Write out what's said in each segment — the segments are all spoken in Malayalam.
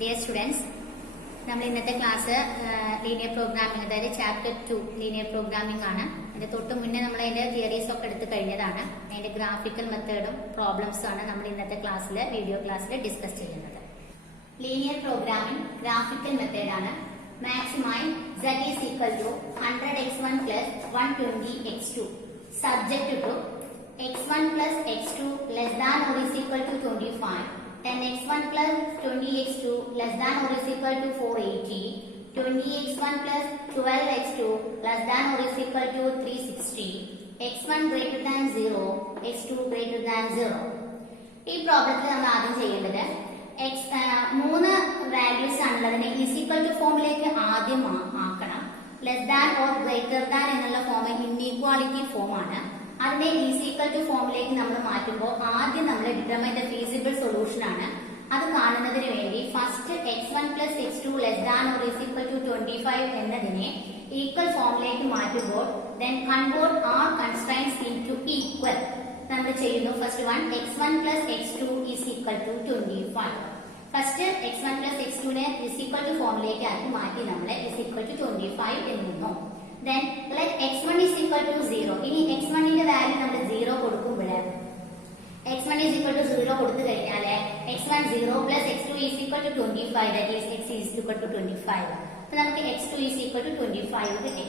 Dear students, നമ്മൾ ഇന്നത്തെ ക്ലാസ് ലീനിയർ പ്രോഗ്രാമിംഗ് അതായത് ചാപ്റ്റർ 2 ലീനിയർ പ്രോഗ്രാമിംഗ് ആണ്. അതിന്റെ തൊട്ട് മുന്നേ നമ്മൾ അതിന്റെ തിയറീസ് ഒക്കെ എടുത്ത് കഴിഞ്ഞതാണ്. അതിന്റെ ഗ്രാഫിക്കൽ മെത്തേഡും പ്രോബ്ലംസും ആണ് നമ്മൾ ഇന്നത്തെ ക്ലാസ്സിൽ വീഡിയോ ക്ലാസ്സിൽ ഡിസ്കസ് ചെയ്യുന്നത്. ലീനിയർ പ്രോഗ്രാമിംഗ് ഗ്രാഫിക്കൽ മെത്തേഡ് ആണ്. Maximise z is equal to 100x1 plus 120x2 subject to x1 plus x2 less than or is equal to 25, 10x1 plus 20x2 less than or is equal to 480, 20x1 plus 12x2 less than or is equal to 360, x1 greater than 0, x2 greater than 0. ഈ പ്രോബ്ലത്തിൽ നമ്മൾ ആദ്യം ചെയ്യേണ്ടത് മൂന്ന് വാല്യൂസ് ആണുള്ളതിനെ ഈസ് ഈക്വൽ ടു ഫോമിലേക്ക് ആദ്യം ആക്കണം. Less than or greater than എന്നുള്ള ഫോം ഇൻഇക്വാളിറ്റി ഫോം ആണ്. അതിനെ ഈസ് ഈക്വൽ ടു ഫോമിലേക്ക് നമ്മൾ മാറ്റുമ്പോൾ ആദ്യം നമ്മൾ ഡിറ്റർമൈൻ ദ ഫീസിബിൾ സൊല്യൂഷൻ ആണ്. അത് കാണുന്നതിന് വേണ്ടി first x1 plus x2 less than or is equal to 25 എന്നതിനെ ഈക്വൽ ഫോമിലേക്ക് മാറ്റുമ്പോൾ then convert our constraints into equal നമ്മൾ ചെയ്യുന്നു. First one x1 plus x2 is equal to 25. First x1 plus x2 നെ ഈസ് ഈക്വൽ ടു ഫോമിലേക്ക് ആക്കി മാറ്റി നമ്മൾ ഈസ് ഈക്വൽ ടു 25 എഴുതുന്നു. Then let x1 is equal to 0. ഇനി x1 ന്റെ വാല്യൂ നമ്മൾ 0 കൊടുക്കുമ്പോൾ x1 is equal to 0 കൊടുത്തു കഴിഞ്ഞാൽ x1 0 plus x2 is equal to 25, that is x is equal to 25. അപ്പോൾ നമുക്ക് x2 is equal to 25 കിട്ടി.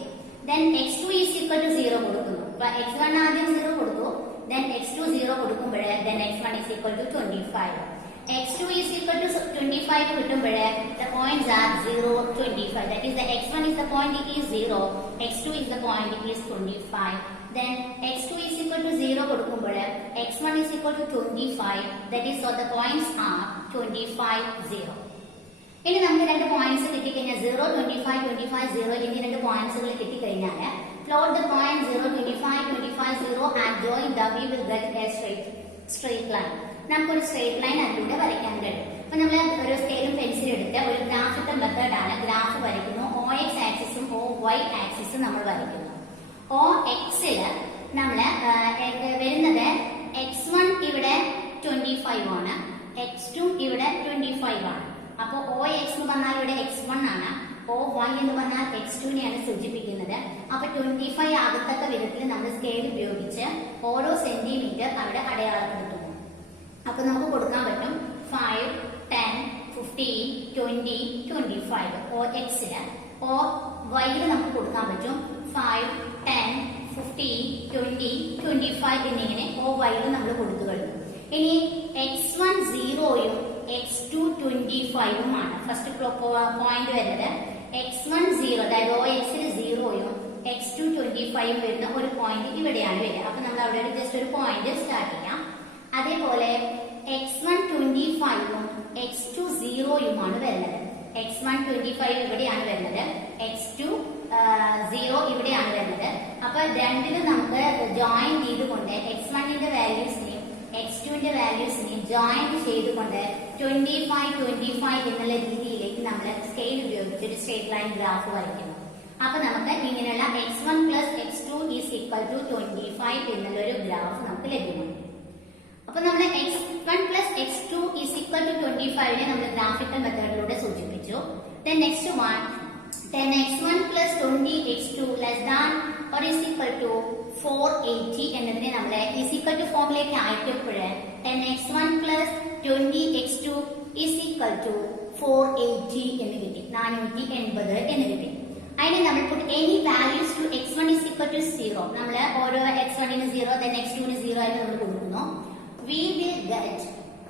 Then x2 is equal to 0 കൊടുക്കുന്നു. അപ്പോൾ x1 ആദ്യം 0 കൊടുത്തു, then x2 0 കൊടുക്കുമ്പോൾ then x1 is equal to 25. x2 is equal to 25 കിട്ടുമ്പോൾ the points are 0, 25. That is the x1 is the point, it is 0. x2 is the point, it is 25. Then x2 is equal to 0 കൊടുക്കുമ്പോൾ x1 is equal to 25. That is so the points are 25, 0. ഇനി നമുക്ക് രണ്ട് പോയിന്റ്സ് കിട്ടിക്കഴിഞ്ഞാൽ 0, 25, 25, 0 എന്നീ രണ്ട് പോയിന്റ്സുകൾ കിട്ടിക്കഴിഞ്ഞാൽ plot the point 0, 25, 25, 0 and join the we will get a straight line. നമുക്കൊരു സ്ട്രേറ്റ് ലൈൻ അതിലൂടെ വരയ്ക്കാൻ കഴിയും. അപ്പൊ നമ്മൾ ഒരു സ്കെയിലും പെൻസിലും എടുത്ത് ഒരു ഗ്രാഫിക്കൽ മെത്തേഡാണ് ഗ്രാഫ് വരയ്ക്കുന്നു. OX ആക്സിസും OY ആക്സിസും നമ്മൾ വരയ്ക്കുന്നു. OXൽ നമ്മൾ വരുന്നത് x1 ഇവിടെ 25 ആണ്, x2 ഇവിടെ 25 ആണ്. അപ്പോൾ OX എന്ന് പറഞ്ഞാൽ ഇവിടെ x1 ആണ്, OY എന്ന് പറഞ്ഞാൽ x2 നെയാണ് സൂചിപ്പിക്കുന്നത്. അപ്പൊ 25 ആകത്തക്ക വിധത്തിൽ നമ്മൾ സ്കെയിൽ ഉപയോഗിച്ച് ഓരോ സെന്റിമീറ്റർ അവിടെ അടയാളപ്പെടുത്തുന്നു. അപ്പൊ നമുക്ക് കൊടുക്കാൻ പറ്റും 5, 10, 15, 20, 25 OXല്. OYല് നമുക്ക് കൊടുക്കാൻ പറ്റും 5, 10, 15, 20, 25 എന്നിങ്ങനെ OYല് നമ്മൾ കൊടുത്തു കഴിഞ്ഞു. ഇനി x1 0യും x2 25 ആണ്. ഫസ്റ്റ് പോയിന്റ് വരുന്നത് x1 0, അതായത് OXല് 0യും x2 25 വരുന്ന ഒരു പോയിന്റ് ഇവിടെയാണ് വരിക. അപ്പൊ നമ്മൾ അവിടെ ജസ്റ്റ് ഒരു പോയിന്റ് സ്റ്റാർട്ട് ചെയ്യാം. അതേപോലെ x1 25ഉം x2 0യുമാണ് വരുന്നത്. x1 25 ഇവിടെയാണ് വരുന്നത്, x2 0 ഇവിടെയാണ് വരുന്നത്. അപ്പൊ രണ്ടിലും നമുക്ക് ജോയിൻ ചെയ്തുകൊണ്ട് x1 ന്റെ വാല്യൂസിനെയും x2 ന്റെ വാല്യൂസിനെയും ജോയിൻ ചെയ്തുകൊണ്ട് 25, 25 എന്നുള്ള രീതിയിലേക്ക് നമ്മൾ സ്കെയിൽ ഉപയോഗിച്ച് ഒരു സ്ട്രേറ്റ് ലൈൻ ഗ്രാഫ് വരയ്ക്കുന്നു. അപ്പൊ നമുക്ക് ഇങ്ങനെയുള്ള x1 plus x2 is equal to 25 എന്നുള്ള ഒരു ഗ്രാഫ് നമുക്ക് ലഭ്യമാണ്. അപ്പൊ നമ്മൾ x1 plus x2 is equal to 25 നെ നമ്മൾ ഗ്രാഫിക്കൽ മെത്തേഡിലൂടെ സൂചിപ്പിച്ചു. Then next one 10x1 plus 20x2 less than or is equal to 480 എന്നതിനെ നമ്മൾ is equal to ഫോമിലേക്ക് ആക്കിയപ്പോൾ 10x1 plus 20x2 is equal to 480 എന്ന് കിട്ടി, 480 എന്ന് കിട്ടി. അതിനെ നമ്മൾ put any values to x1 is equal to 0. നമ്മൾ ഓരോ x1 ന് 0 then x2 ന് 0 ആയിട്ട് നമ്മൾ കൊടുക്കുന്നു. We will get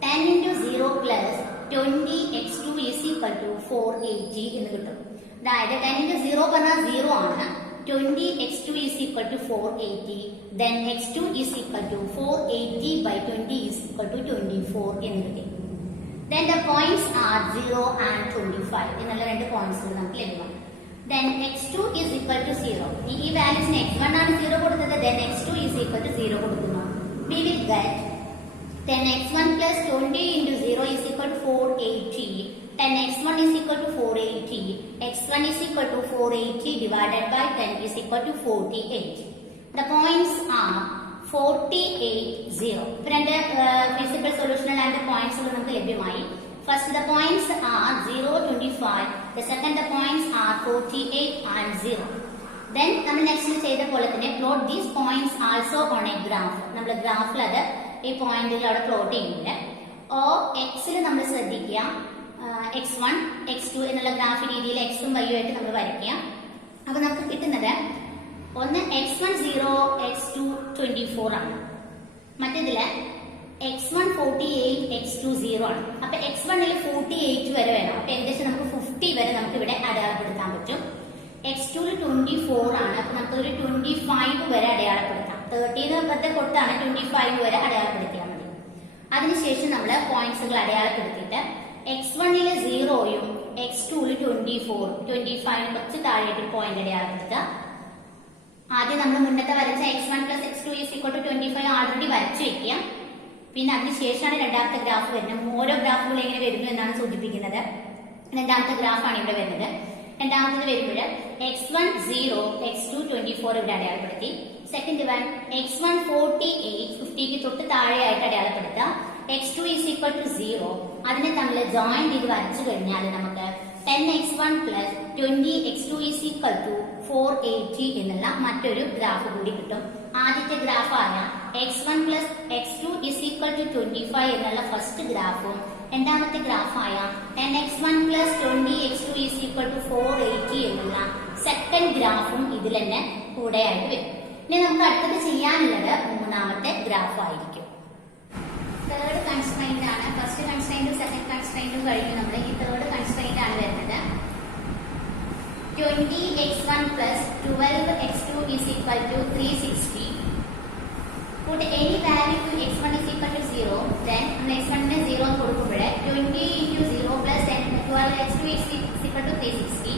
10 into 0 plus 20x2 is equal to 480 എന്ന് കിട്ടും. അതായത് 10 into 0 പറഞ്ഞാൽ 0 ആണ്, 20x2 is equal to 480, then x2 is equal to 480 by 20 is equal to 24 എന്ന് കിട്ടി. Then the points are 0 and 25 എന്നുള്ള രണ്ട് പോയിന്റ്സ് നമുക്ക് ലഭ്യമാണ്. Then x2 is equal to 0. ഈ വാല്യൂസിന് x1 ആണ് 0 കൊടുത്തത്, then x2 is equal to 0 കൊടുക്കുന്നു. We will get 10x1 plus 20 into 0 is equal to 480. 10x1 is equal to 480. x1 is equal to 480 divided by 10 is equal to 48. The points are 48, 0. രണ്ട് ഫിസിക്കൽ സൊല്യൂഷണൽ ആൻഡ് പോയിന്റ്സുകൾ നമുക്ക് ലഭ്യമായി. First, the points are 0, 25. The second the points are 48 and 0. Then നമ്മൾ നെക്സ്റ്റ് ചെയ്ത പോലെ തന്നെ plot these points also on A graph. നമ്മൾ ഗ്രാഫിൽ അത് ഈ പോയിന്റുകൾ അവിടെ പ്ലോട്ട് ചെയ്യുന്നുണ്ട്. ഓ എക്സിൽ നമ്മൾ ശ്രദ്ധിക്കുക, x1 x2 എന്നുള്ള ഗ്രാഫ് രീതിയിൽ എക്സും വൈയും ആയിട്ട് നമ്മൾ വരയ്ക്കുക. അപ്പൊ നമുക്ക് കിട്ടുന്നത് ഒന്ന് x1 0, x2 24 ആണ്. മറ്റേതില് x1 48, x2 0 ആണ്. അപ്പൊ x1ൽ 48 വരെ വേണം. അപ്പൊ ഏകദേശം നമുക്ക് 50 വരെ നമുക്ക് ഇവിടെ അടയാളപ്പെടുത്താൻ പറ്റും. x2ൽ 24 ആണ്. അപ്പൊ നമുക്ക് ഒരു 25 വരെ അടയാളപ്പെടുത്താം. 30 കൊടുത്താണ് 25 വരെ അടയാളപ്പെടുത്തിയാൽ മതി. അതിനുശേഷം നമ്മൾ പോയിന്റ്സുകൾ അടയാളപ്പെടുത്തിയിട്ട് x1ൽ 0യും x2ൽ 24, 25 കുറച്ച് താഴെയായിട്ട് പോയിന്റ് അടയാളപ്പെടുത്തുക. ആദ്യം നമ്മൾ മുന്നത്തെ വരച്ച x1 + x2 = 25 ആൾറെഡി വരച്ചു വെക്കുക. പിന്നെ അതിനുശേഷമാണ് രണ്ടാമത്തെ ഗ്രാഫ് വരുന്നത്. ഓരോ ഗ്രാഫുകൾ എങ്ങനെ വരുന്നു എന്നാണ് സൂചിപ്പിക്കുന്നത്. രണ്ടാമത്തെ ഗ്രാഫാണ് ഇവിടെ വരുന്നത്. രണ്ടാമത്തത് വരുമ്പോൾ x1 0, x2 24 ഇവിടെ അടയാളപ്പെടുത്തി. സെക്കൻഡ് വൺ x1 48, 50ക്ക് തൊട്ട് താഴെയായിട്ട് അടയാളപ്പെടുത്തുക. x2 = 0. അതിനെ തമ്മിൽ ജോയിൻ ചെയ്ത് വരച്ചു കഴിഞ്ഞാൽ നമുക്ക് 10x1 + 20x2 = 480 എന്നുള്ള മറ്റൊരു ഗ്രാഫ് കൂടി കിട്ടും. ആദ്യത്തെ ഗ്രാഫായ x1 + x2 = 25 എന്നുള്ള ഫസ്റ്റ് ഗ്രാഫും രണ്ടാമത്തെ ഗ്രാഫായ 10x1 + 20x2 = 480 എന്നുള്ള സെക്കൻഡ് ഗ്രാഫും ഇതിൽ തന്നെ കൂടെയായിട്ട് വരും. ഇനി നമുക്ക് അടുത്തത് ചെയ്യാനുള്ളത് മൂന്നാമത്തെ ഗ്രാഫ് ആയിരിക്കും. തേർഡ് കൺസ്ട്രെയിന്റ് ആണ്. ഫസ്റ്റ് കൺസ്ട്രെയിന്റും സെക്കൻഡ് കൺസ്ട്രെയിന്റും കഴിഞ്ഞു. നമ്മൾ ഈ തേർഡ് കൺസ്ട്രെയിന്റ് ആണ് വരുന്നത്. 20x1 + 12x2 = 360. Put any value to x1 = 0. Then x1 ന് 0 കൊടുക്കുമ്പോൾ 20 × 0 + 12x2 = 360.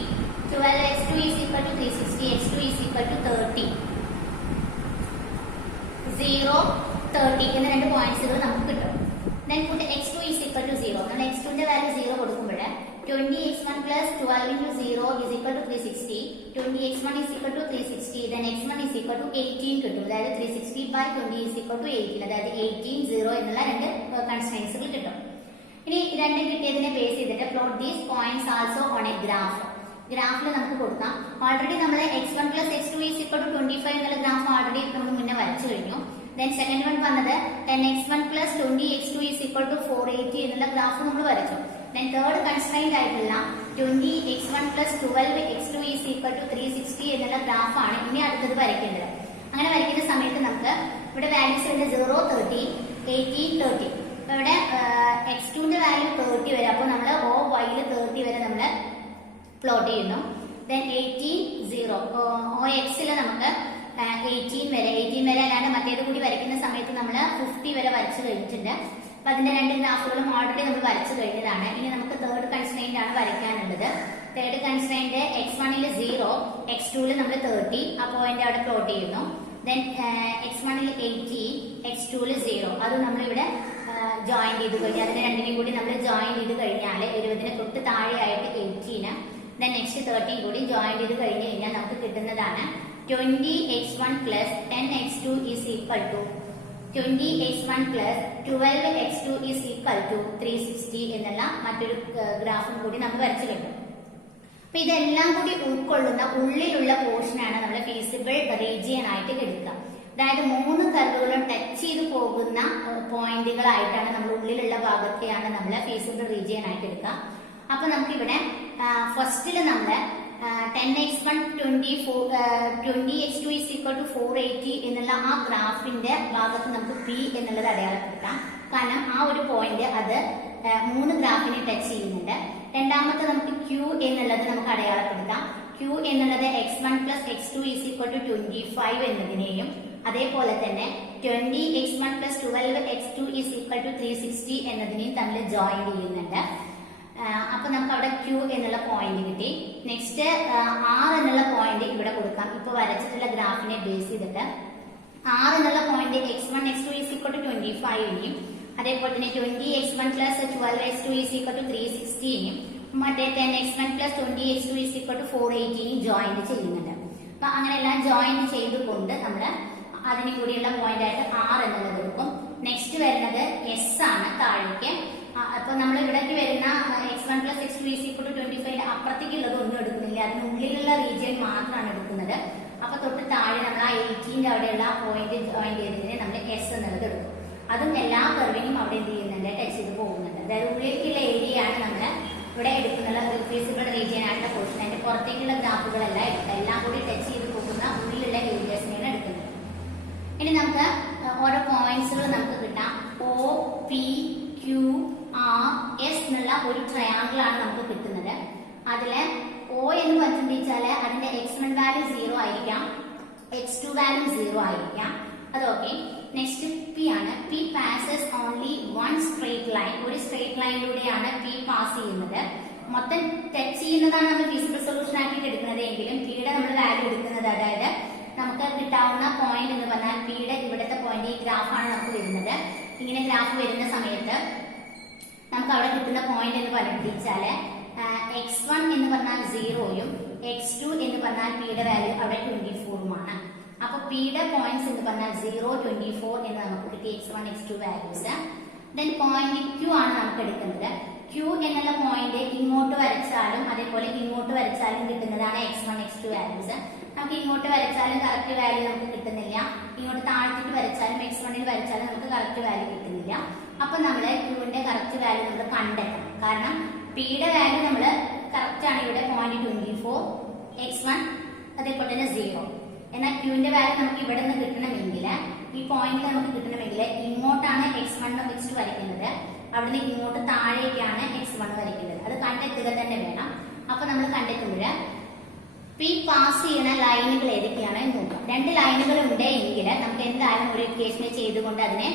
12x2 = 360. x2 = 30. 0, 30 എന്ന രണ്ട് പോയിന്റ്സുകൾ നമുക്ക് കിട്ടും. Then put x2 = 0. നമ്മൾ x2ന്റെ വാല്യൂ 0 കൊടുക്കുമ്പോൾ 20x1 + 12 × 0 = 360. 20x1 = 360. Then x1 = 18 കിട്ടും. അതായത് 360/20 = 18. അതായത് 18, 0 എന്നുള്ള രണ്ട് കൺസ്ട്രെയിൻസുകൾ കിട്ടും. ഇനി രണ്ടും കിട്ടിയതിനെ ബേസ് ചെയ്തിട്ട് plot these points also on A graph. ഗ്രാഫിൽ നമുക്ക് കൊടുക്കാം. ഓൾറെഡി നമ്മൾ x1 + x2 = 25 എന്നുള്ള ഗ്രാഫ് ഓൾറെഡി നമ്മൾ മുന്നേ വരച്ചു കഴിഞ്ഞു. Then second one വന്നത് 10x1 + 20x2 = 480 എന്നുള്ള ഗ്രാഫ് നമ്മൾ വരച്ചു. Then third constraint ആയിട്ടുള്ള 20x1 + 12x2 = 360 എന്നുള്ള ഗ്രാഫാണ് ഇനി അടുത്തത് വരയ്ക്കേണ്ടത്. അങ്ങനെ വരയ്ക്കുന്ന സമയത്ത് നമുക്ക് ഇവിടെ വാല്യൂസ് ഉണ്ട് 0, 30, 18, 30. അപ്പൊ ഇവിടെ x2ന്റെ വാല്യൂ 30 വരെ. അപ്പോൾ നമ്മൾ OYയിൽ 30 വരെ നമ്മൾ പ്ലോട്ട് ചെയ്യുന്നു. Then 18, 0. OXൽ നമുക്ക് 18 വരെ അല്ലാണ്ട് മറ്റേത് കൂടി വരയ്ക്കുന്ന സമയത്ത് നമ്മൾ 50 വരെ വരച്ചു കഴിഞ്ഞിട്ടുണ്ട്. അപ്പൊ അതിന്റെ രണ്ട് ഗ്രാഫുകളും ഓൾറെഡി നമ്മൾ വരച്ചു കഴിഞ്ഞതാണ്. ഇനി നമുക്ക് തേർഡ് കൺസ്ട്രെയിന്റ് ആണ് വരയ്ക്കാനുള്ളത്. തേർഡ് കൺസ്ട്രെയിന്റ് x1ൽ 0, x2ൽ നമ്മൾ 30 ആ പോയിന്റ് അവിടെ പ്ലോട്ട് ചെയ്യുന്നു. ദെൻ x1ൽ 80, x2ൽ 0 അത് നമ്മളിവിടെ ജോയിൻ ചെയ്ത് കഴിഞ്ഞാൽ അതിന്റെ രണ്ടിനെയും കൂടി നമ്മൾ ജോയിൻ ചെയ്ത് കഴിഞ്ഞാൽ 70ന് തൊട്ട് താഴെയായിട്ട് 18, ദെൻ നെക്സ്റ്റ് 30 കൂടി ജോയിൻ ചെയ്ത് കഴിഞ്ഞ് കഴിഞ്ഞാൽ നമുക്ക് കിട്ടുന്നതാണ് 20x1 + 10x2 = 20x1 + 12x2 = 360 എന്നുള്ള മറ്റൊരു ഗ്രാഫും കൂടി നമ്മൾ വരച്ചു കിട്ടും. അപ്പൊ ഇതെല്ലാം കൂടി ഉൾക്കൊള്ളുന്ന ഉള്ളിലുള്ള പോർഷനാണ് നമ്മൾ ഫീസിബിൾ റീജിയൻ ആയിട്ട് എടുക്കുക. അതായത് 3 കർവുകളും ടച്ച് ചെയ്ത് പോകുന്ന പോയിന്റുകളായിട്ടാണ് നമ്മൾ ഉള്ളിലുള്ള ഭാഗത്തെയാണ് നമ്മൾ ഫീസിബിൾ റീജിയൻ ആയിട്ട് എടുക്കുക. അപ്പൊ നമുക്കിവിടെ ഫസ്റ്റില് നമ്മള് 10x1 20x2 = 480 എന്നുള്ള ആ ഗ്രാഫിന്റെ ഭാഗത്ത് നമുക്ക് P എന്നുള്ളത് അടയാളപ്പെടുത്താം. കാരണം ആ ഒരു പോയിന്റ് അത് 3 ഗ്രാഫിനെ ടച്ച് ചെയ്യുന്നുണ്ട്. രണ്ടാമത്തെ നമുക്ക് Q എന്നുള്ളത് നമുക്ക് അടയാളപ്പെടുത്താം. Q എന്നുള്ളത് x1 + x2 = 25 എന്നതിനെയും അതേപോലെ തന്നെ 20x1 + 12x2 = 360 എന്നതിനെയും തമ്മിൽ ജോയിൻ ചെയ്യുന്നുണ്ട്. അപ്പൊ നമുക്ക് അവിടെ Q എന്നുള്ള പോയിന്റ് കിട്ടി. നെക്സ്റ്റ് R എന്നുള്ള പോയിന്റ് ഇവിടെ കൊടുക്കാം. ഇപ്പൊ വരച്ചിട്ടുള്ള ഗ്രാഫിനെ ബേസ് ചെയ്തിട്ട് R എന്നുള്ള പോയിന്റ് x1 x2 = 25 അതേപോലെ തന്നെ 20x1 + 12x2 = 360 മറ്റേ 10x1 + 20x2 = 480 ജോയിൻ ചെയ്യുന്നുണ്ട്. അപ്പൊ അങ്ങനെ എല്ലാം ജോയിൻ ചെയ്തുകൊണ്ട് നമ്മൾ അതിന് കൂടിയുള്ള പോയിന്റ് ആയിട്ട് R എന്നുള്ളത് കൊടുക്കും. നെക്സ്റ്റ് വരുന്നത് S ആണ് താഴേക്ക്. അപ്പൊ നമ്മൾ ഇവിടേക്ക് വരുന്ന x1 + x2 to is equal to 25 അപ്പുറത്തേക്കുള്ളത് ഒന്നും എടുക്കുന്നില്ല, അതിനുള്ളിലുള്ള റീജിയൻ മാത്രമാണ് എടുക്കുന്നത്. അപ്പൊ തൊട്ട് താഴെ നമ്മൾ ആ 18 അവിടെയുള്ള പോയിന്റ് ജോയിൻ ചെയ്തതിന് നമ്മൾ എസ് എന്നുള്ളത് എടുക്കും. അതും എല്ലാ കർവിനും അവിടെ എന്ത് ചെയ്യുന്നുണ്ട്, ടച്ച് ചെയ്ത് പോകുന്നുണ്ട്. അതായത് ഉള്ളിലേക്കുള്ള ഏരിയയാണ് നമ്മൾ ഇവിടെ എടുക്കുന്നത്, ഫീസിബിൾ റീജിയൻ ആയിട്ടുള്ള പോർഷൻ. അതിന്റെ പുറത്തേക്കുള്ള ഗ്രാഫുകളെല്ലാം എടുക്കുക, എല്ലാം കൂടി ടച്ച് ചെയ്ത് പോകുന്ന ഉള്ളിലുള്ള ഏരിയസിനെയാണ് എടുക്കുന്നത്. ഇനി നമുക്ക് ഓരോ പോയിന്റ്സുകൾ നമുക്ക് കിട്ടാം. O P Q R S എന്നുള്ള ഒരു ട്രയാങ്കിൾ ആണ് നമുക്ക് കിട്ടുന്നത്. അതില് ഒ എന്ന് പറഞ്ഞിട്ടുണ്ടെച്ചാല് അതിന്റെ x1 വാല്യൂ 0 ആയിരിക്കാം, x2 വാല്യൂ 0 ആയിരിക്കാം. അത് ഓക്കെ. നെക്സ്റ്റ് പി ആണ്. P passes only one straight line, ഒരു സ്ട്രേറ്റ് ലൈനിലൂടെയാണ് പി പാസ് ചെയ്യുന്നത്. മൊത്തം ടച്ച് ചെയ്യുന്നതാണ് നമ്മൾ ഫീസിബിൾ സൊല്യൂഷൻ ആക്കി എടുക്കുന്നത് എങ്കിലും പിയുടെ നമ്മൾ വാല്യൂ എടുക്കുന്നത്, അതായത് നമുക്ക് കിട്ടാവുന്ന പോയിന്റ് എന്ന് പറഞ്ഞാൽ പിയുടെ ഇവിടുത്തെ പോയിന്റ് ഈ ഗ്രാഫാണ് നമുക്ക് വരുന്നത്. ഇങ്ങനെ ഗ്രാഫ് വരുന്ന സമയത്ത് നമുക്ക് അവിടെ കിട്ടുന്ന പോയിന്റ് എന്ന് പറഞ്ഞിട്ടാല് x1 എന്ന് പറഞ്ഞാൽ 0യും x2 എന്ന് പറഞ്ഞാൽ പിയുടെ വാല്യൂ അവിടെ 24ഉമാണ്. അപ്പൊ പിയുടെ പോയിന്റ്സ് എന്ന് പറഞ്ഞാൽ 0, 24 എന്ന് നമുക്ക് കിട്ടി x1, x2 values. Then point Q ആണ് നമുക്ക് എടുക്കുന്നത്. Q എന്നുള്ള പോയിന്റ് ഇങ്ങോട്ട് വരച്ചാലും അതേപോലെ ഇങ്ങോട്ട് വരച്ചാലും കിട്ടുന്നതാണ് x1, x2 വാല്യൂസ്. നമുക്ക് ഇങ്ങോട്ട് വരച്ചാലും കറക്റ്റ് വാല്യൂ നമുക്ക് കിട്ടുന്നില്ല, ഇങ്ങോട്ട് താഴ്ത്തിട്ട് വരച്ചാലും x1ൽ വരച്ചാലും നമുക്ക് കറക്റ്റ് വാല്യൂ കിട്ടുന്നില്ല. അപ്പൊ നമ്മള് Qന്റെ കറക്റ്റ് വാല്യൂ നമ്മൾ കണ്ടെത്തണം. കാരണം പിയുടെ വാല്യൂ നമ്മൾ കറക്റ്റ് ആണ്, ഇവിടെ പോയിന്റ് 24, x1 അതേപോലെ തന്നെ 0. എന്നാൽ Qന്റെ വാല്യൂ നമുക്ക് ഇവിടെ നിന്ന് കിട്ടണമെങ്കിൽ, ഈ പോയിന്റ് നമുക്ക് കിട്ടണമെങ്കിൽ ഇങ്ങോട്ടാണ് x1 x2 വരയ്ക്കുന്നത്, അവിടുന്ന് ഇങ്ങോട്ട് താഴേക്കാണ് x1 വരയ്ക്കുന്നത്. അത് കണ്ടെത്തുക തന്നെ വേണം. അപ്പൊ നമ്മൾ കണ്ടെത്തുമ്പോൾ പി പാസ് ചെയ്യുന്ന ലൈനുകൾ ഏതൊക്കെയാണ് എന്ന് നോക്കാം. രണ്ട് ലൈനുകൾ ഉണ്ട് എങ്കിൽ നമുക്ക് എന്തായാലും ഒരു ഇക്വേഷനെ ചെയ്തുകൊണ്ട് അതിനെ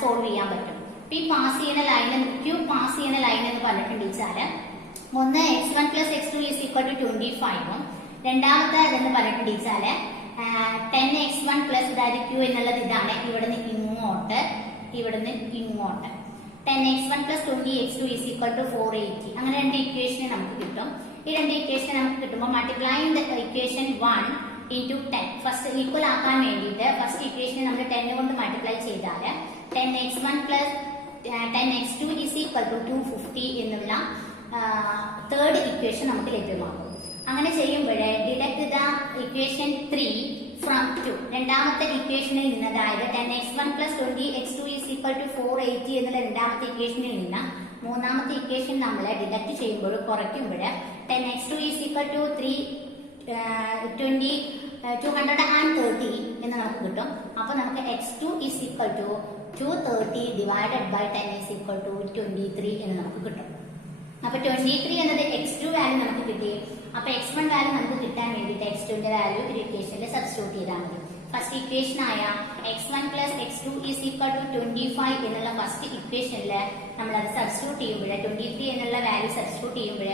സോൾവ് ചെയ്യാൻ പറ്റും. പി പാസ് ചെയ്യുന്ന ലൈൻ, ക്യൂ പാസ് ചെയ്യുന്ന ലൈൻ എന്ന് പറഞ്ഞിട്ടുണ്ടെച്ചാല് ഒന്ന് x1 + x2 = 25ഉം രണ്ടാമത്തെ അതെന്ന് പറഞ്ഞിട്ടുണ്ടെച്ചാല് 10x1 + അതായത് ക്യൂ എന്നുള്ളത് ഇതാണ്, ഇവിടുന്ന് ഇങ്ങോട്ട് ഇവിടുന്ന് ഇങ്ങോട്ട് 10x1 + 20x2 = 480. അങ്ങനെ രണ്ട് ഇക്വേഷനെ നമുക്ക് കിട്ടും. ഈ രണ്ട് ഇക്വേഷൻ നമുക്ക് കിട്ടുമ്പോൾ multiplying the equation 1 × 10 first equal ആക്കാൻ വേണ്ടിയിട്ട് ഫസ്റ്റ് ഇക്വേഷനെ നമ്മൾ 10 കൊണ്ട് മൾട്ടിപ്ലൈ ചെയ്താൽ 10x1 + 10x2 = 250 എന്നുള്ള തേർഡ് ഇക്വേഷൻ നമുക്ക് ലഭ്യമാകും. അങ്ങനെ ചെയ്യുമ്പോൾ ഡിഡക്ട് ദ ഇക്വേഷൻ 3 ഫ്രം 2, രണ്ടാമത്തെ ഇക്വേഷനിൽ നിന്ന്, അതായത് 10x1 + 20x2 = 480 എന്നുള്ള രണ്ടാമത്തെ ഇക്വേഷനിൽ നിന്ന് മൂന്നാമത്തെ ഇക്വേഷൻ നമ്മൾ ഡിഡക്ട് ചെയ്യുമ്പോൾ കുറയ്ക്കുമ്പോൾ 10x2 = 230 എന്ന് നമുക്ക് കിട്ടും. അപ്പൊ നമുക്ക് x2 = 230 ഡിവൈഡഡ് ബൈ 10 = 23 എന്ന് നമുക്ക് കിട്ടും. അപ്പൊ 23 എന്നത് x2 വാല്യൂ നമുക്ക് കിട്ടി. അപ്പൊ x1 വാല്യൂ നമുക്ക് കിട്ടാൻ വേണ്ടിയിട്ട് x2ന്റെ വാല്യൂ ഒരു ഇക്വേഷനിൽ സബ്സ്റ്റിറ്റ്യൂട്ട് ചെയ്താൽ മതി. ഫസ്റ്റ് ഇക്വേഷൻ ആയ x1 + x2 = 25 എന്നുള്ള ഫസ്റ്റ് ഇക്വേഷനിൽ നമ്മൾ അത് സബ്സ്റ്റിറ്റ്യൂട്ട് ചെയ്യുമ്പോൾ 23 എന്നുള്ള വാല്യൂ സബ്സ്റ്റിറ്റ്യൂട്ട് ചെയ്യുമ്പോൾ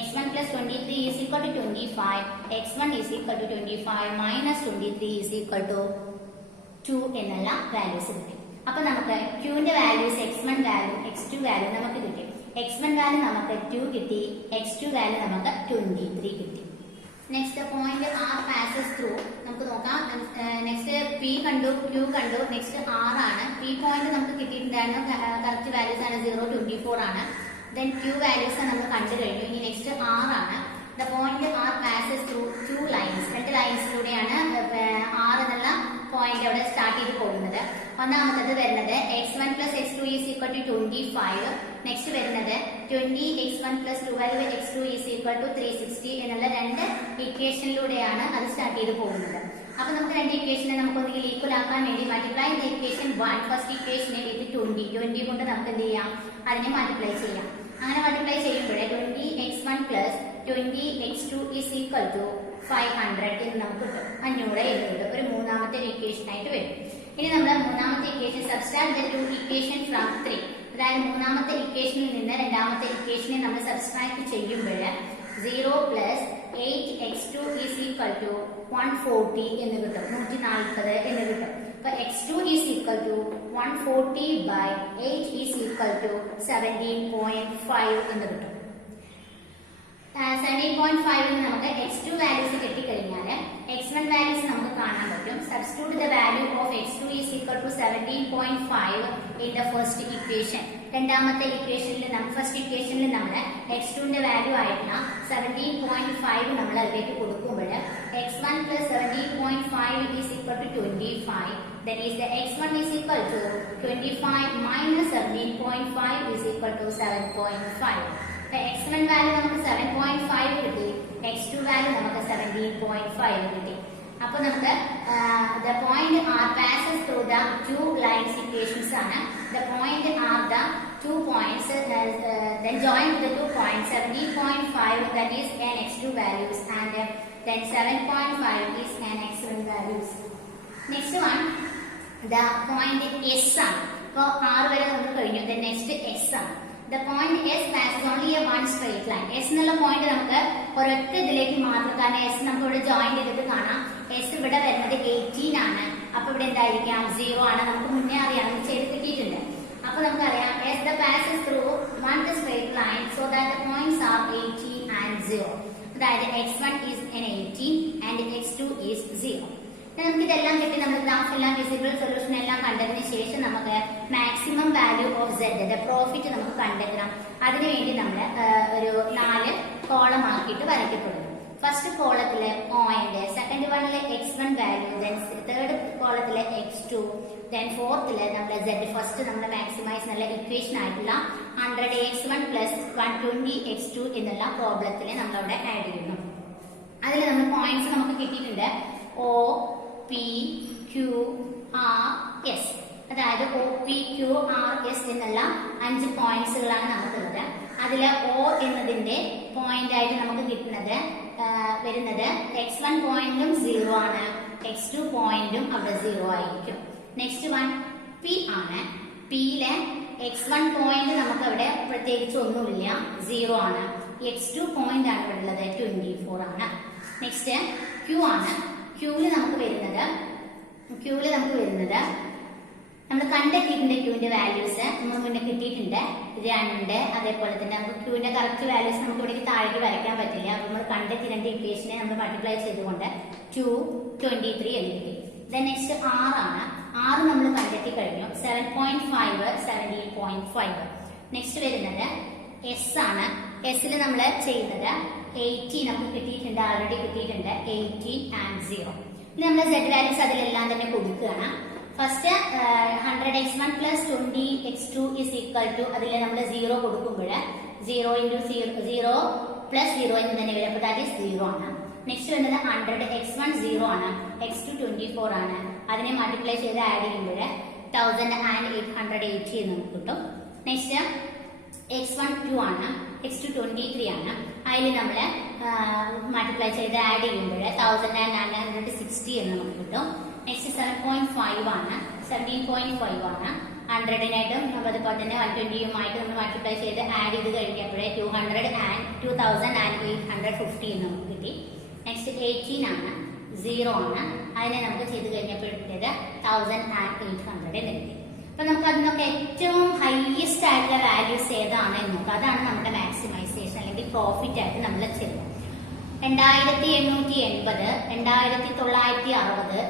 x1 + 23 = 25, x1 = 25 - 23 = 2 എന്നുള്ള വാല്യൂസ് കിട്ടി. അപ്പൊ നമുക്ക് ക്യൂന്റെ values x1 value x2 value നമുക്ക് കിട്ടി. x1 വാല്യൂ നമുക്ക് 2 കിട്ടി, x2 വാല്യൂ നമുക്ക് 23 കിട്ടി. Next point R passes through നമുക്ക് നോക്കാം. നെക്സ്റ്റ് P കണ്ടു, Q കണ്ടു, നെക്സ്റ്റ് R ആണ്. P പോയിന്റ് നമുക്ക് കിട്ടിയിട്ടുണ്ടായിരുന്നു, കറക്റ്റ് വാല്യൂസ് ആണ് 0, 24 ആണ്. ദെൻ Q വാല്യൂസ് നമ്മൾ കണ്ടു കഴിഞ്ഞു. ഇനി നെക്സ്റ്റ് R ആണ്. The point R passes through 2 lines, രണ്ട് ലൈൻസിലൂടെയാണ് R എന്നുള്ള പോയിന്റ് അവിടെ സ്റ്റാർട്ട് ചെയ്ത് പോകുന്നത്. ഒന്നാമത്തത് വരുന്നത് x1 + x2 = 25, നെക്സ്റ്റ് വരുന്നത് 20x1 + 12x2 = 360 എന്നുള്ള രണ്ട് ഇക്വേഷനിലൂടെയാണ് അത് സ്റ്റാർട്ട് ചെയ്ത് പോകുന്നത്. അപ്പൊ നമുക്ക് രണ്ട് ഇക്വേഷനെ നമുക്ക് ഒന്നുകിൽ ഈക്വൽ ആക്കാൻ വേണ്ടി മൾട്ടിപ്ലൈ ദ ഇക്വേഷൻ 1 ഫസ്റ്റ് ഇക്വേഷനെ വിത്ത് 20 കൊണ്ട് നമുക്ക് എന്ത് ചെയ്യാം, അതിനെ മൾട്ടിപ്ലൈ ചെയ്യാം. അങ്ങനെ മൾട്ടിപ്ലൈ ചെയ്യുമ്പോൾ 20x1 + 20x2 = 500 എന്ന് നമുക്ക് കിട്ടും. 500 എന്നുള്ളത് ഒരു മൂന്നാമത്തെ ഇക്വേഷൻ ആയിട്ട് വരും. ഇനി നമ്മൾ മൂന്നാമത്തെ equation subtract the two equation from 3, അതായത് മൂന്നാമത്തെ ഇക്വേഷനിൽ നിന്ന് രണ്ടാമത്തെ ഇക്വേഷനെ നമ്മൾ സബ്സ്ട്രാക്ട് ചെയ്യുമ്പോൾ 0 + 8x2 = 140 എന്ന് കിട്ടും, 140 എന്ന് കിട്ടും. അപ്പൊ x2 = 140 / 8 = 17.5 എന്ന് കിട്ടും. 17.5 17.5 നമുക്ക് x2 വാല്യൂസ് കിട്ടിക്കഴിഞ്ഞാൽ x1 വാല്യൂസ് നമുക്ക് കാണാൻ പറ്റും. Substitute the value of x2 is equal to 17.5 in the first equation. രണ്ടാമത്തെ ഇക്വേഷനിൽ ഫസ്റ്റ് ഇക്വേഷനിൽ നമ്മൾ x2 ന്റെ വാല്യൂ ആയിട്ടുള്ള 17.5 നമ്മൾ അതിലേക്ക് കൊടുക്കുമ്പോൾ x1 plus 17.5 is equal to 25. Then is the x1 is equal to 25 minus 17.5 is equal to 7.5. The x1 value നമുക്ക് 7.5 കിട്ടി, x2 value നമുക്ക് 17.5 കിട്ടി. അപ്പോൾ നമുക്ക് the point r passes through the two lines equations ആണ്. The point are the 2 points, then join the 2 points. 17.5 that is an x2 values and then 7.5 is an x1 values. Next one, the point s ആണ്. അപ്പോൾ r വരെ നമ്മൾ കഴിഞ്ഞു. Then next s ആണ്. The point S passes only a one straight line. S എന്നുള്ള പോയിന്റ് നമുക്ക് ഒരൊറ്റ ഇതിലേക്ക് മാത്രം, കാരണം S നമുക്ക് ഇവിടെ ജോയിൻ ചെയ്തിട്ട് കാണാം. S ഇവിടെ വരുന്നത് 18 ആണ്. അപ്പൊ ഇവിടെ എന്തായിരിക്കാം? 0 ആണ്. നമുക്ക് മുന്നേ അറിയാം, നമുക്ക് ചെയ്ത് കിട്ടിയിട്ടുണ്ട്. അപ്പൊ നമുക്കറിയാം S the passes through one straight line so that the points are 18 and 0. അതായത് x1 is an 18 and x2 is 0. നമുക്ക് ഇതെല്ലാം കിട്ടി. നമ്മൾ ഗ്രാഫ് എല്ലാം വിസിബിൾ സൊല്യൂഷൻ എല്ലാം കണ്ടതിന് ശേഷം നമുക്ക് maximum value of z profit നമുക്ക് കണ്ടെത്തണം. അതിനുവേണ്ടി നമ്മൾ ഒരു 4 കോളം ആക്കിയിട്ട് വരയ്ക്കപ്പെടുന്നു. ഫസ്റ്റ് കോളത്തിലെ പോയിന്റ്, സെക്കൻഡ് വണ്ണിലെ x1 വാല്യൂ, ദെൻ തേർഡ് കോളത്തിലെ x2, ദെൻ ഫോർത്തിലെ നമ്മുടെ z ഫസ്റ്റ് നമ്മുടെ മാക്സിമൈസ് എന്നുള്ള ഇക്വേഷൻ ആയിട്ടുള്ള 100x1 പ്ലസ് 120x2 എന്നുള്ള പ്രോബ്ലത്തിൽ നമ്മളവിടെ ആഡ് ചെയ്യുന്നു. അതിൽ നമ്മൾ പോയിന്റ്സ് നമുക്ക് കിട്ടിയിട്ടുണ്ട്. O P Q R S, അതായത് O P Q R S എന്നുള്ള 5 പോയിന്റ്സുകളാണ് നമുക്കുള്ളത്. അതില് O എന്നതിന്റെ പോയിന്റ് ആയിട്ട് നമുക്ക് കിട്ടുന്നത് വരുന്നത് x1 പോയിന്റും 0 ആണ്, x2 പോയിന്റും അവിടെ 0 ആയിരിക്കും. നെക്സ്റ്റ് വൺ P ആണ്. Pയിലെ x1 പോയിന്റ് നമുക്ക് അവിടെ പ്രത്യേകിച്ച് ഒന്നുമില്ല, 0 ആണ്. x2 പോയിന്റ് ആണ് ഇവിടെ ഉള്ളത്, 24 ആണ്. നെക്സ്റ്റ് Q ആണ്. ക്യൂവില് നമുക്ക് വരുന്നത് നമ്മൾ കണ്ടെത്തിയിട്ടുണ്ട്. ക്യൂവിന്റെ വാല്യൂസ് നമ്മൾ മുന്നേ കിട്ടിയിട്ടുണ്ട് 2. അതേപോലെ തന്നെ നമുക്ക് ക്യൂവിന്റെ കറക്റ്റ് വാല്യൂസ് നമുക്ക് ഇവിടെ താഴേക്ക് വരയ്ക്കാൻ പറ്റില്ല. അപ്പൊ നമ്മൾ കണ്ടെത്തി 2 ഇക്വേഷനെ നമ്മൾ മൾട്ടിപ്ലൈ ചെയ്തുകൊണ്ട് 2 23 എന്ന് കിട്ടി. ദെൻ നെക്സ്റ്റ് R ആണ്. R നമ്മൾ കണ്ടെത്തി കഴിഞ്ഞു. 7.5 17.5. നെക്സ്റ്റ് വരുന്നത് S ആണ്. S നമ്മൾ ചെയ്യുന്നത് 80 നമുക്ക് കിട്ടിയിട്ടുണ്ട്, ഓൾറെഡി കിട്ടിയിട്ടുണ്ട് 18 and 0. ഇനി നമ്മൾ z വാല്യൂസ് അതിലെല്ലാം തന്നെ കൊടുക്കുകയാണ്. First 100x1 plus 20x2 is equal to അതിൽ നമ്മൾ 0 കൊടുക്കുമ്പോൾ 0 into 0 plus 0 എന്ന് തന്നെ വരും. അപ്പോൾ ദാറ്റ് ഈസ് 0 ആണ്. നെക്സ്റ്റ് വരുന്നത് 100x1 0 ആണ്, x2 24 ആണ്. അതിനെ മൾട്ടിപ്ലൈ ചെയ്ത് ആഡ് ചെയ്യുമ്പോൾ 1880 എന്ന് നമുക്ക് കിട്ടും. നെക്സ്റ്റ് x1 2 ആണ്, x2 23 ആണ്. അതിൽ നമ്മൾ മൾട്ടിപ്ലൈ ചെയ്ത് ആഡ് ചെയ്യുമ്പോൾ 1960 എന്ന് നമുക്ക് കിട്ടും. നെക്സ്റ്റ് 7.5 ആണ്, 17.5 ആണ്. 100നായിട്ടും അതുപോലെ തന്നെ 120യുമായിട്ട് നമ്മൾ മൾട്ടിപ്ലൈ ചെയ്ത് ആഡ് ചെയ്ത് കഴിഞ്ഞപ്പോഴേ 2850 എന്ന് നമുക്ക് കിട്ടി. നെക്സ്റ്റ് 18 ആണ്, 0 ആണ്. അതിനെ നമുക്ക് ചെയ്ത് കഴിഞ്ഞപ്പോൾ 1800 എന്ന് കിട്ടി. അപ്പൊ നമുക്ക് അതിനൊക്കെ ഏറ്റവും ഹൈയസ്റ്റ് ആയിട്ടുള്ള വാല്യൂസ് ഏതാണ് എന്ന് നോക്കാം. അതാണ് നമ്മുടെ മാക്സിമൈസേഷൻ അല്ലെങ്കിൽ പ്രോഫിറ്റ് ആയിട്ട് നമ്മൾ ചെയ്യുന്നത്. 2880, 2960,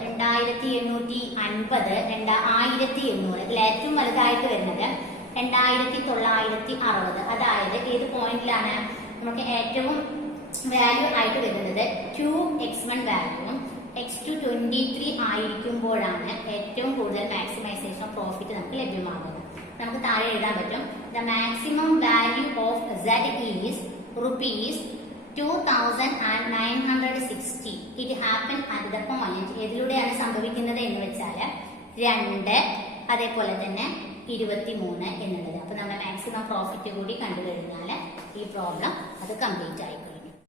2850, 1800. ഇതിൽ ഏറ്റവും വലുതായിട്ട് വരുന്നത് 2960. അതായത് ഏത് പോയിന്റിലാണ് നമുക്ക് ഏറ്റവും വാല്യൂ ആയിട്ട് വരുന്നത് 2x1 വാല്യൂവും x2 23 ആയിരിക്കുമ്പോഴാണ് ഏറ്റവും കൂടുതൽ മാക്സിമൈസേഷൻ പ്രോഫിറ്റ് നമുക്ക് ലഭ്യമാകുന്നത്. നമുക്ക് താഴെ എഴുതാൻ പറ്റും. The maximum value of z is ₹2,960. It happen at the point. ഇതിലൂടെയാണ് സംഭവിക്കുന്നത് എന്ന് വെച്ചാൽ 2 അതേപോലെ തന്നെ 23 എന്നുള്ളത്. അപ്പൊ നമ്മുടെ മാക്സിമം പ്രോഫിറ്റ് കൂടി കണ്ടു കഴിഞ്ഞാൽ ഈ പ്രോബ്ലം അത് കംപ്ലീറ്റ് ആയിക്കും.